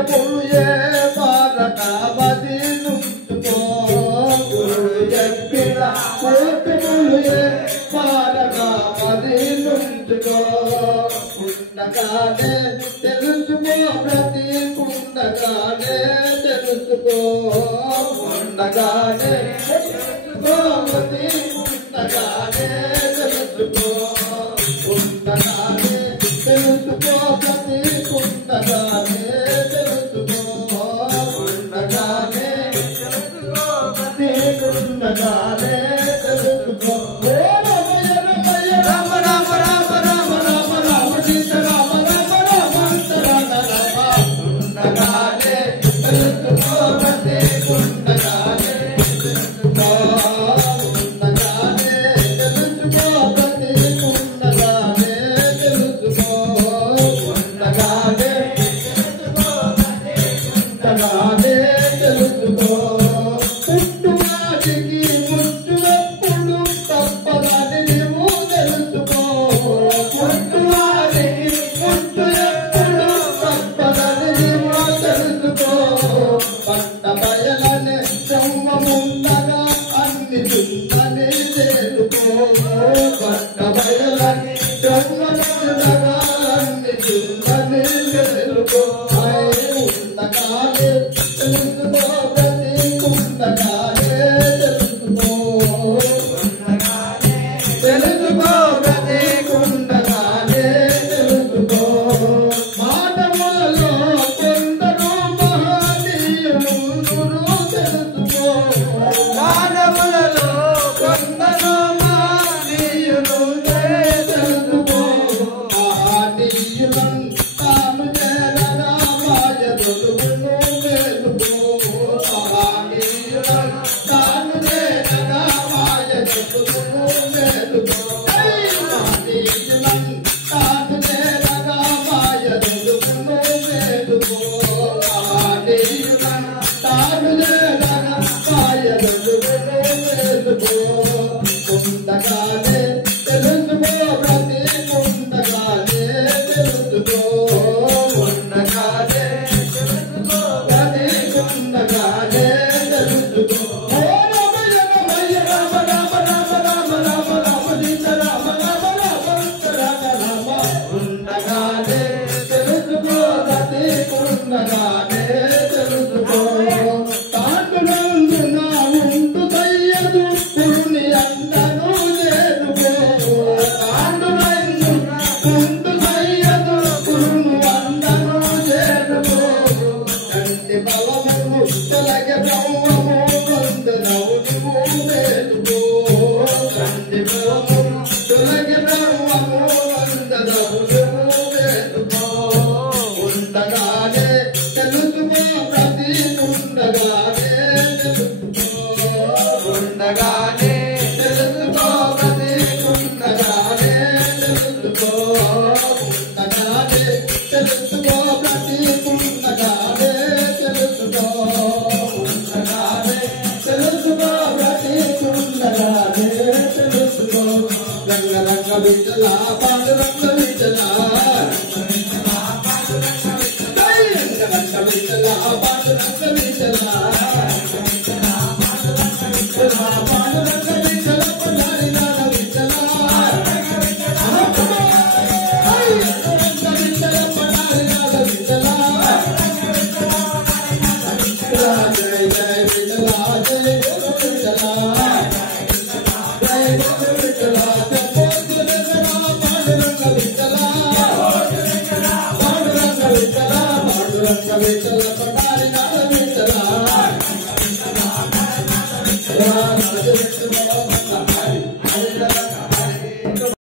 సత్యములు ఏ బాలక మది నుంచుకో గురువు చెప్పిన సత్యములు ఏ బాలక మది నుంచుకో కుండగానే తెలుసుకో ప్రతి కుండగానే తెలుసుకో కుండగానే తెలుసుకో ప్రతి కుండగానే తెలుసుకో కుండగానే తెలుసుకో ప్రతి కుండగానే తెలుసుకో కుండగానే తెలుసుకో ప్రతి కుండగానే తెలుసుకో రామ రామ రామ రామ రామ రామ సీత రామ రామ రామ రామ రామ కుండగానే తెలుసుకో ప్రతి కుండగానే తెలుసుకో కుండగానే తెలుసుకో ప్రతి కుండగానే తెలుసుకో కుండగానే తెలుసుకో ప్రతి కుండగానే తెలుసుకో పుట్టువాటికి ముట్టువప్పుడు తప్పదని నీవు తెలుసుకో పుట్టువాటికి ముట్టువప్పుడు తప్పదని నీవు తెలుసుకో పంట బయలనే బ్రహ్మముండగా అన్ని చుందని తెలుకో పంట బయలని బ్రహ్మముండగా అన్ని చుందని తెలుకో కుండగానే తెలుసుకో ప్రతి కుండగానే తెలుసుకో తెలుసుకో ప్రతి కుండగానే తెలుసుకో మానవులలో కొందరు మహనీయులు తెలుసుకో మానవులలో కొందరు మహనీయులు తెలుసుకో మహనీయులను తాను చేరగా మాయ దొరుకును తెలుసుకో మహనీయులను తాను చేరగా మాయ దొరుకును తెలుసుకో మహనీయులను తాను చేరగా మాయ దొరుకును తెలుసుకో మహనీయులను తాను చేరగా మాయ దొరుకును తెలుసుకో కుండగానే తెలుసుకో ప్రతి కుండగానే తెలుసుకో కుండగానే తెలుసుకో ప్రతి కుండగానే తెలుసుకో రామ రామ రామ రామ రామ రామ సీత రామ రామ రామ రామ రామ కుండగానే తెలుసుకో ప్రతి కుండగానే తెలుసుకో తాండునందున ఉండు తయ్యదు పురుని అందరూ చేరుకో తాండునందున ఉండు తయ్యదు పురును అందరూ చేరుకో తండ్రి బలమును తొలగ బ్రహ్మము వందనవు నీవు వేలుకో తండ్రి బలమును తొలగ బ్రహ్మము వందనవు నీవు వేలుకో కుండగానే